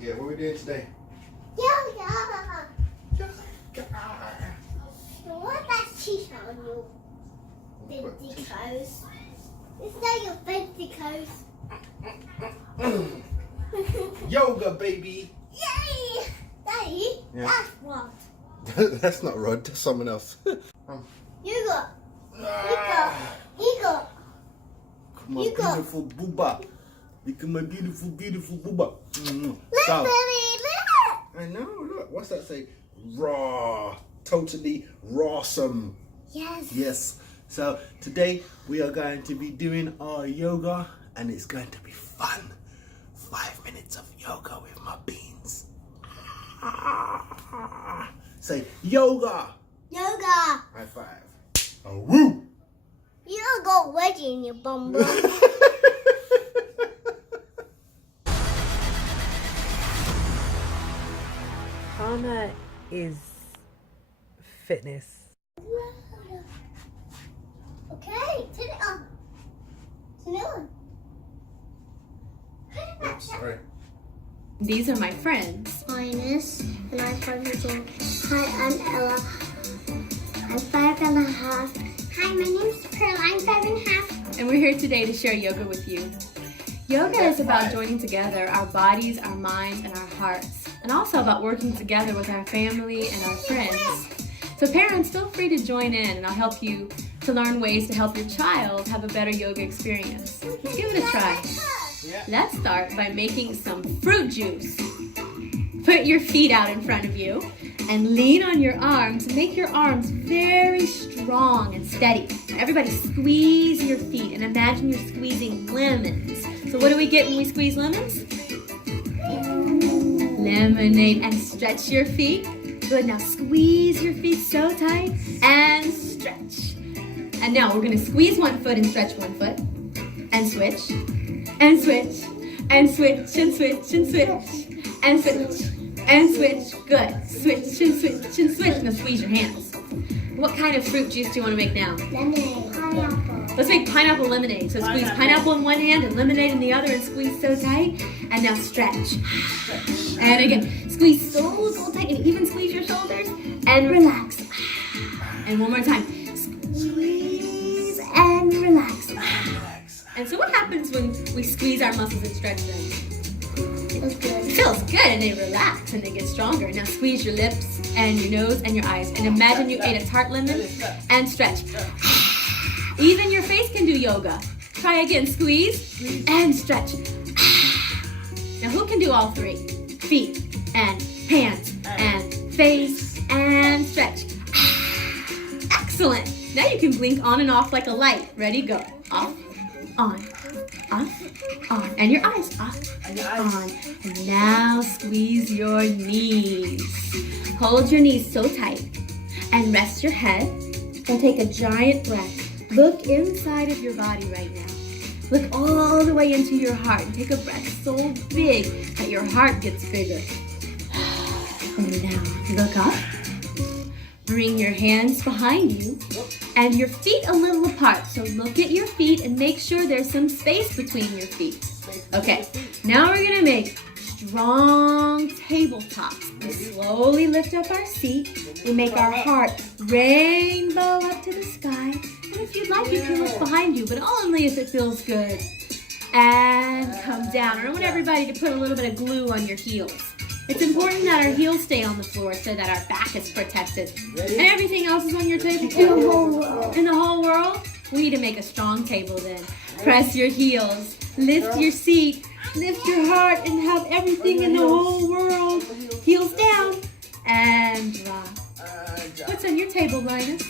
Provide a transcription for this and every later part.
Yeah, what we doing today? Yoga. What that cheese on you? Venticles. Is that your venticles? Yoga, baby. Yay! Daddy, Yeah. that's what. That's not Rod, that's someone else. Yoga. My You go. beautiful booba. Look at my beautiful, beautiful booba. Look, So, baby, look. I know, look, what's that say? Raw. Totally rawsome. Yes. Yes. So today we are going to be doing our yoga and it's going to be fun. 5 minutes of yoga with my beans. Say yoga. Yoga. High five. Oh, woo. You don't go wedgie in your bum bum. Hana is fitness. Okay, turn it on. Turn it on. Oops, sorry. These are my friends. My name is, and I'm 5 years old. Hi, I'm Ella. I'm 5.5. Hi, my name's Pearl. I'm 5.5. And we're here today to share yoga with you. Yoga is about joining together our bodies, our minds, and our hearts. And also about working together with our family and our friends. So parents, feel free to join in and I'll help you to learn ways to help your child have a better yoga experience. Let's give it a try. Let's start by making some fruit juice. Put your feet out in front of you and lean on your arms. Make your arms very strong and steady. Everybody squeeze your feet and imagine you're squeezing lemons. So what do we get when we squeeze lemons? Lemonade. And stretch your feet. Good, now squeeze your feet so tight and stretch. And now we're gonna squeeze one foot and stretch one foot and switch and switch and switch and switch and switch and switch and switch. Good, switch and switch and switch. Now squeeze your hands. What kind of fruit juice do you wanna make now? Lemonade. Pineapple. Let's make pineapple lemonade. So squeeze pineapple in one hand and lemonade in the other and squeeze so tight. And now stretch. And again, squeeze so tight and even squeeze your shoulders and relax. And one more time. Squeeze and relax. And so what happens when we squeeze our muscles and stretch them? Feels good. It feels good and they relax and they get stronger. Now squeeze your lips and your nose and your eyes. And imagine you ate a tart lemon and stretch. Even your face can do yoga. Try again, squeeze and stretch. Now who can do all three? Feet and hands and face and stretch. Excellent. Now you can blink on and off like a light. Ready, go. Off, on, off, on. And your eyes, off, on. And now squeeze your knees. Hold your knees so tight and rest your head and take a giant breath. Look inside of your body right now. Look all the way into your heart and take a breath so big that your heart gets bigger. And now look up. Bring your hands behind you and your feet a little apart. So look at your feet and make sure there's some space between your feet. Okay, now we're gonna make strong tabletops. We slowly lift up our seat. We make our heart rainbow up to the sky. And if you'd like, you can look behind you, but only if it feels good. And come down. I want everybody to put a little bit of glue on your heels. It's important that our heels stay on the floor so that our back is protected. And everything else is on your table. In the whole world? We need to make a strong table then. Press your heels. Lift your seat. Lift your heart and have everything in the whole world. Heels down. And drop. What's on your table, Linus?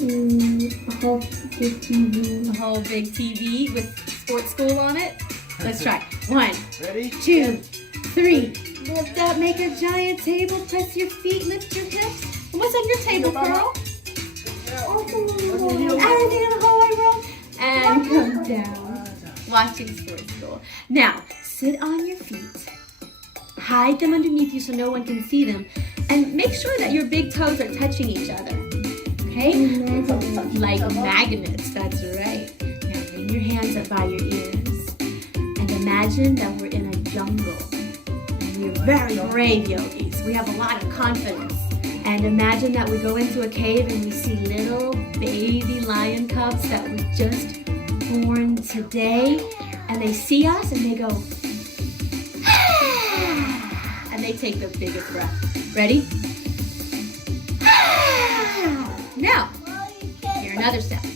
A whole big TV. A whole big TV with sports school on it. Let's try. 1, Ready? 2, 3. Lift up, make a giant table. Press your feet, lift your hips. And what's on your table, Pearl? Everything in the whole wide world. And come down. Watching sports school. Now, sit on your feet. Hide them underneath you so no one can see them. And make sure that your big toes are touching each other. Okay? Like magnets, that's right. Now bring your hands up by your ears. And imagine that we're in a jungle. And we're very brave yogis. We have a lot of confidence. And imagine that we go into a cave and we see little baby lion cubs that we just born today. And they see us and they go, ah! And they take the biggest breath. Ready? Ah! Now, hear another sound.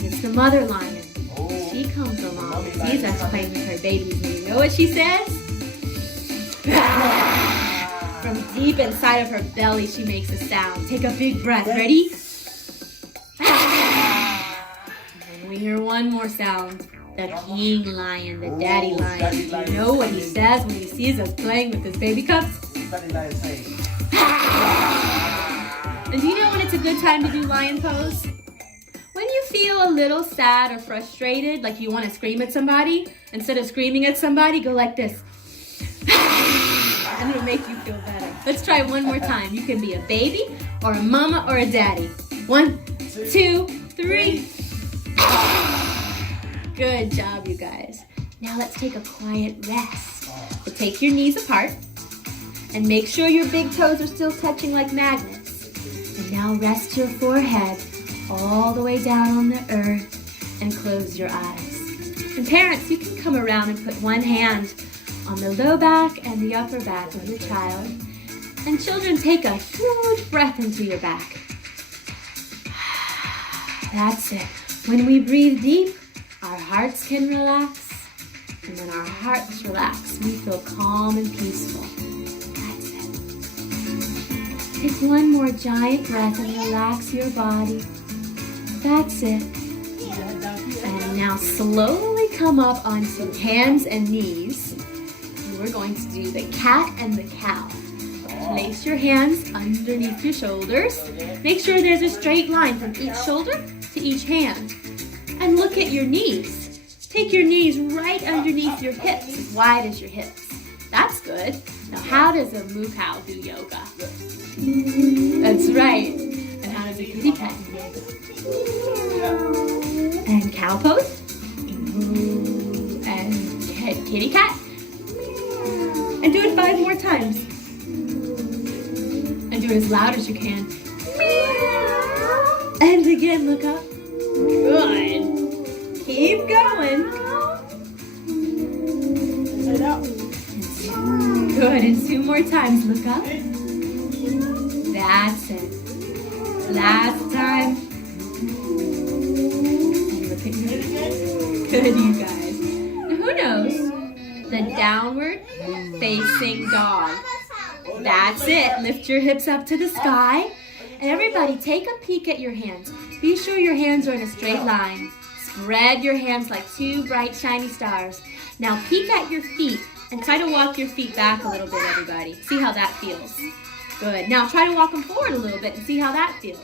It's the mother lion. She comes along and sees us playing with her babies. And you know what she says? From deep inside of her belly, she makes a sound. Take a big breath. Ready? And we hear one more sound. The king lion, the daddy lion. Do you know what he says when he sees us playing with his baby cubs? And do you know when it's a good time to do lion pose? When you feel a little sad or frustrated, like you want to scream at somebody, instead of screaming at somebody, go like this. And it'll make you feel better. Let's try one more time. You can be a baby, or a mama, or a daddy. 1, 2, 3. Good job, you guys. Now let's take a quiet rest. So take your knees apart, and make sure your big toes are still touching like magnets. And now rest your forehead all the way down on the earth and close your eyes. And parents, you can come around and put one hand on the low back and the upper back of your child. And children, take a huge breath into your back. That's it. When we breathe deep, our hearts can relax. And when our hearts relax, we feel calm and peaceful. That's it. Take one more giant breath and relax your body. That's it. And now slowly come up onto hands and knees. And we're going to do the cat and the cow. Place your hands underneath your shoulders. Make sure there's a straight line from each shoulder to each hand. And look at your knees. Take your knees right underneath your hips, as wide as your hips. That's good. Now how does a moo cow do yoga? That's right. And how does a kitty cat do yoga? And cow pose. And kitty cat. And do it 5 more times. And do it as loud as you can. And again, look up. Good. Keep going. Good. And 2 more times. Look up. That's it. Last time. And look at you. Good, you guys. Now, who knows? The downward facing dog. That's it. Lift your hips up to the sky. And everybody, take a peek at your hands. Be sure your hands are in a straight line. Spread your hands like 2 bright, shiny stars. Now peek at your feet and try to walk your feet back a little bit, everybody. See how that feels. Good. Now try to walk them forward a little bit and see how that feels.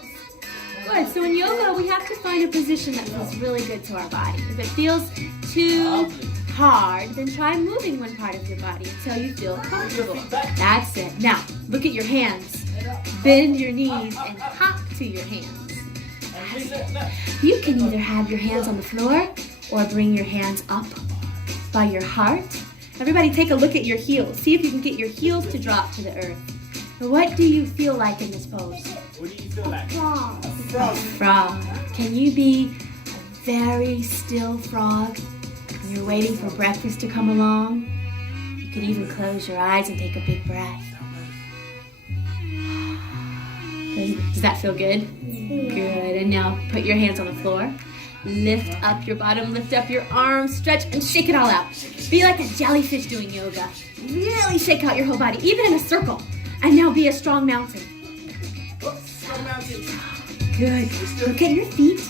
Good. So in yoga, we have to find a position that feels really good to our body. If it feels too hard, then try moving one part of your body until you feel comfortable. That's it. Now, look at your hands. Bend your knees and hop to your hands. You can either have your hands on the floor or bring your hands up by your heart. Everybody take a look at your heels. See if you can get your heels to drop to the earth. What do you feel like in this pose? What do you feel like? Frog. Frog. Can you be a very still frog? You're waiting for breakfast to come along. You can even close your eyes and take a big breath. Does that feel good? Good. And now put your hands on the floor. Lift up your bottom, lift up your arms, stretch and shake it all out. Be like a jellyfish doing yoga. Really shake out your whole body, even in a circle. And now be a strong mountain. Good. Look at your feet.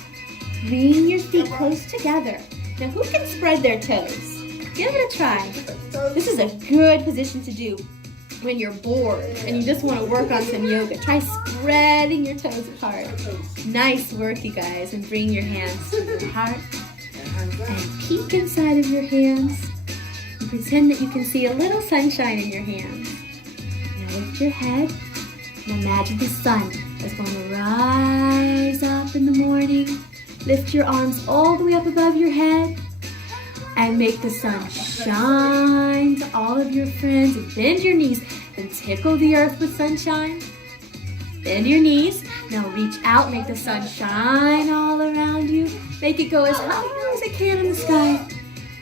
Bring your feet close together. Now, who can spread their toes? Give it a try. This is a good position to do when you're bored and you just want to work on some yoga. Try spreading your toes apart. Nice work, you guys. And bring your hands to your heart and peek inside of your hands and pretend that you can see a little sunshine in your hands. Now lift your head and imagine the sun is going to rise up in the morning. Lift your arms all the way up above your head and make the sun shine to all of your friends. And bend your knees Then tickle the earth with sunshine. Bend your knees. Now reach out, make the sun shine all around you. Make it go as high as it can in the sky.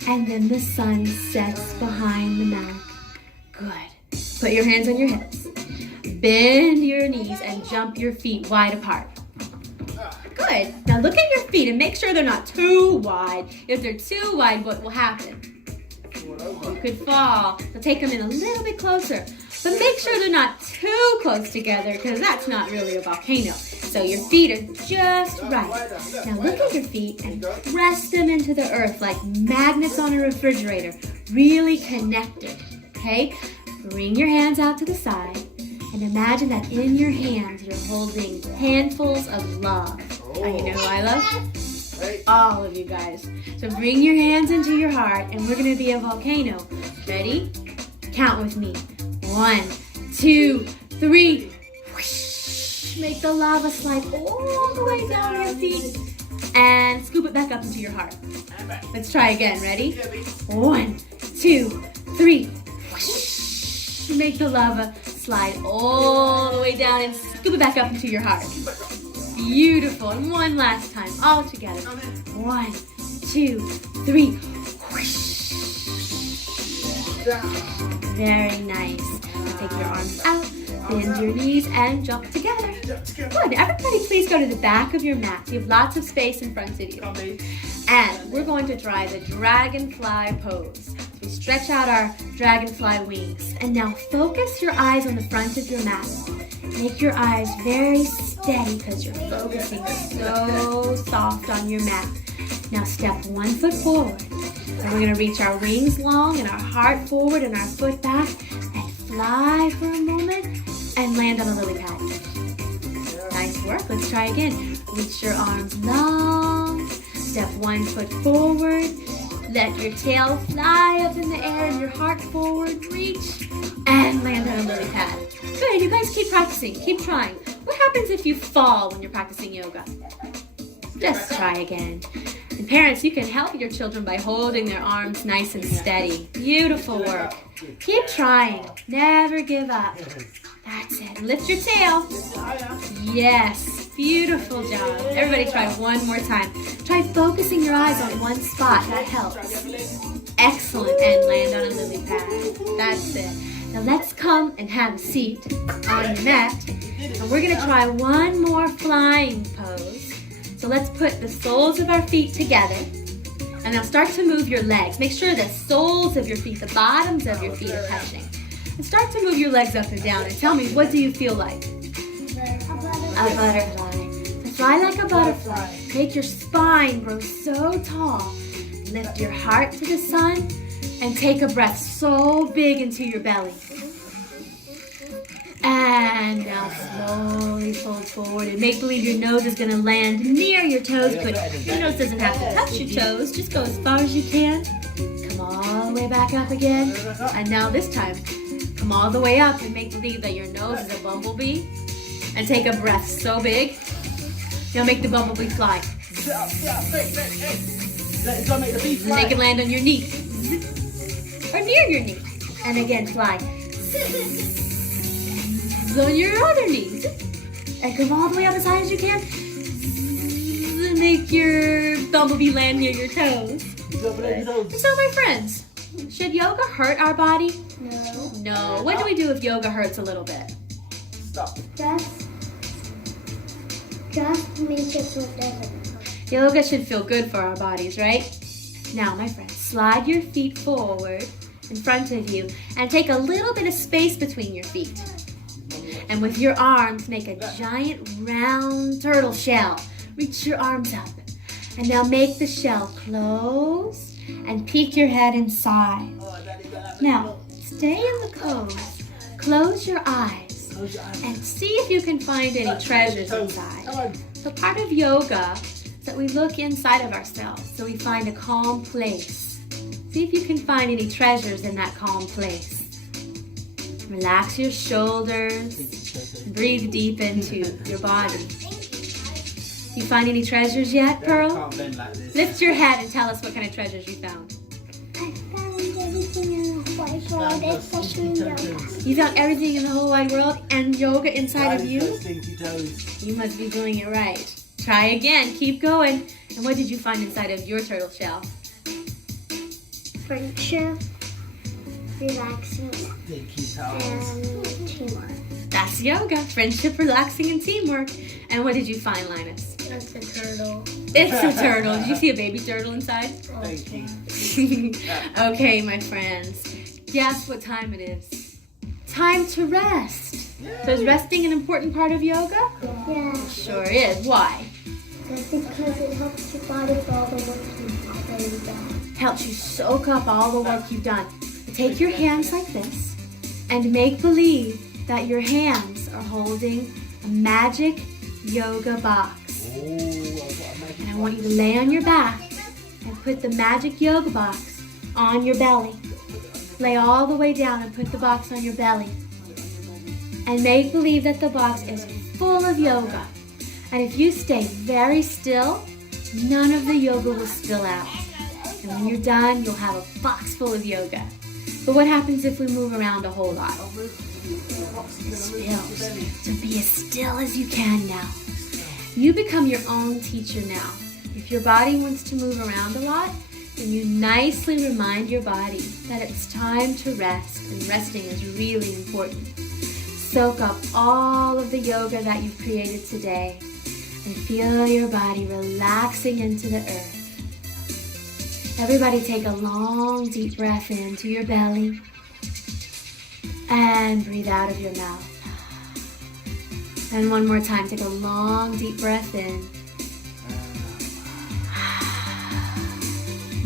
And then the sun sets behind the mountain. Good. Put your hands on your hips. Bend your knees and jump your feet wide apart. Good. Now look at your feet and make sure they're not too wide. If they're too wide, what will happen? You could fall. So take them in a little bit closer. But make sure they're not too close together because that's not really a volcano. So your feet are just right. Now look at your feet and press them into the earth like magnets on a refrigerator. Really connected. Okay? Bring your hands out to the side and imagine that in your hands you're holding handfuls of love. And you know who I love? All of you guys. So bring your hands into your heart and we're going to be a volcano. Ready? Count with me. 1, 2, 3. Whoosh. Make the lava slide all the way down your feet and scoop it back up into your heart. Let's try again. Ready? 1, 2, 3. Whoosh. Make the lava slide all the way down and scoop it back up into your heart. Beautiful. And one last time, all together. 1, 2, 3. Whoosh. Very nice. Take your arms out, bend your knees, and jump together. Good. Everybody please go to the back of your mat. You have lots of space in front of you. And we're going to try the dragonfly pose. We stretch out our dragonfly wings. And now focus your eyes on the front of your mat. Make your eyes very steady because you're focusing so soft on your mat. Now step 1 foot forward. And we're going to reach our wings long and our heart forward and our foot back and fly for a moment and land on a lily pad. Nice work. Let's try again. Reach your arms long. Step 1 foot forward. Let your tail fly up in the air and your heart forward. Reach and land on a lily pad. Good. You guys keep practicing. Keep trying. What happens if you fall when you're practicing yoga? Just try again. And parents, you can help your children by holding their arms nice and steady. Beautiful work. Keep trying. Never give up. That's it. Lift your tail. Yes. Beautiful job. Everybody try one more time. Try focusing your eyes on one spot. That helps. Excellent. And land on a lily pad. That's it. Now let's come and have a seat on your mat. And we're going to try one more flying pose. So let's put the soles of our feet together. And now start to move your legs. Make sure the soles of your feet, the bottoms of your feet are touching. And start to move your legs up and down. And tell me, what do you feel like? A butterfly. So fly like a butterfly. Make your spine grow so tall. Lift your heart to the sun. And take a breath so big into your belly. And now slowly fold forward and make believe your nose is going to land near your toes. But your nose doesn't have to touch your toes. Just go as far as you can. Come all the way back up again. And now this time, come all the way up and make believe that your nose is a bumblebee. And take a breath so big. Now make the bumblebee fly. And make it land on your knee. Or near your knee. And again, fly. On your other knees. And come all the way up as high as you can. And make your bumblebee land near your toes. So my friends, should yoga hurt our body? No. No. What do we do if yoga hurts a little bit? Stop. Just make it so it doesn't. Yoga should feel good for our bodies, right? Now, my friends, slide your feet forward in front of you and take a little bit of space between your feet. And with your arms, make a giant round turtle shell. Reach your arms up. And now make the shell close and peek your head inside. Now, stay in the pose. Close your eyes and see if you can find any treasures inside. So part of yoga is that we look inside of ourselves so we find a calm place. See if you can find any treasures in that calm place. Relax your shoulders. Breathe deep into your body. You find any treasures yet, Pearl? Lift your head and tell us what kind of treasures you found. I found everything in the whole world, especially yoga. You found everything in the whole wide world and yoga inside of you? Stinky toes. You must be doing it right. Try again. Keep going. And what did you find inside of your turtle shell? Friendship, relaxing, Stinky toes. and teamwork. That's yoga. Friendship, relaxing, and teamwork. And what did you find, Linus? That's a turtle. It's a turtle. Did you see a baby turtle inside? Thank you. Okay, my friends. Guess what time it is? Time to rest. So is resting an important part of yoga? Yeah. Sure is. Why? That's because it helps your body for all the work you've already done. Helps you soak up all the work you've done. Take your hands like this and make believe that your hands are holding a magic yoga box. And I want you to lay on your back and put the magic yoga box on your belly. Lay all the way down and put the box on your belly. And make believe that the box is full of yoga. And if you stay very still, none of the yoga will spill out. And when you're done, you'll have a box full of yoga. But what happens if we move around a whole lot? It spills. So be as still as you can now. You become your own teacher now. If your body wants to move around a lot, then you nicely remind your body that it's time to rest, and resting is really important. Soak up all of the yoga that you've created today and feel your body relaxing into the earth. Everybody take a long, deep breath into your belly and breathe out of your mouth. And one more time, take a long, deep breath in.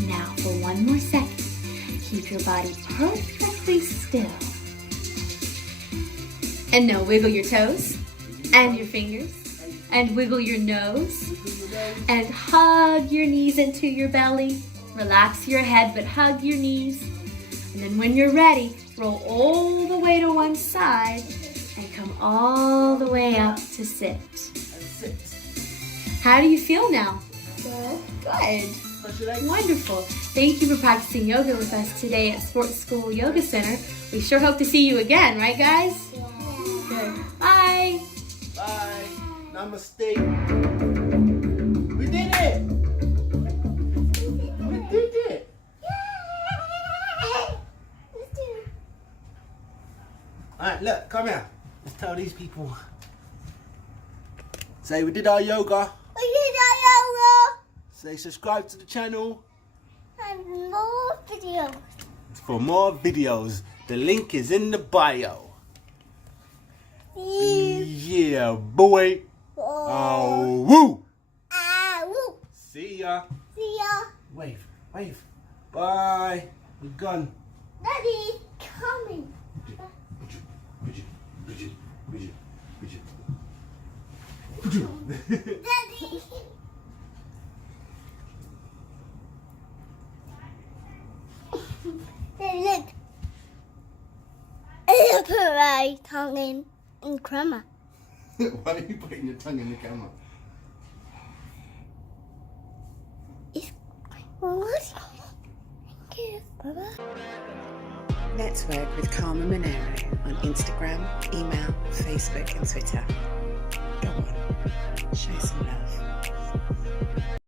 Now, for one more second, keep your body perfectly still. And now wiggle your toes and your fingers and wiggle your nose and hug your knees into your belly. Relax your head, but hug your knees. And then when you're ready, roll all the way to one side and come all the way up to sit. How do you feel now? Good. Wonderful. Thank you for practicing yoga with us today at Sports School Yoga Center. We sure hope to see you again, right guys? Good. Bye. Bye. Namaste. We did it. We did it. Alright, look, come here. Let's tell these people. Say we did our yoga. We did our yoga. Say subscribe to the channel. And more videos. For more videos. The link is in the bio. Yeah, boy. Oh, woo. Woo. See ya. See ya. Wave, wave. Bye. We're gone. Daddy's coming. Daddy. Look. I put my tongue in camera. Why are you putting your tongue in the camera? Let's work with Karma Monero on Instagram, email, Facebook and Twitter. Go on, show some love.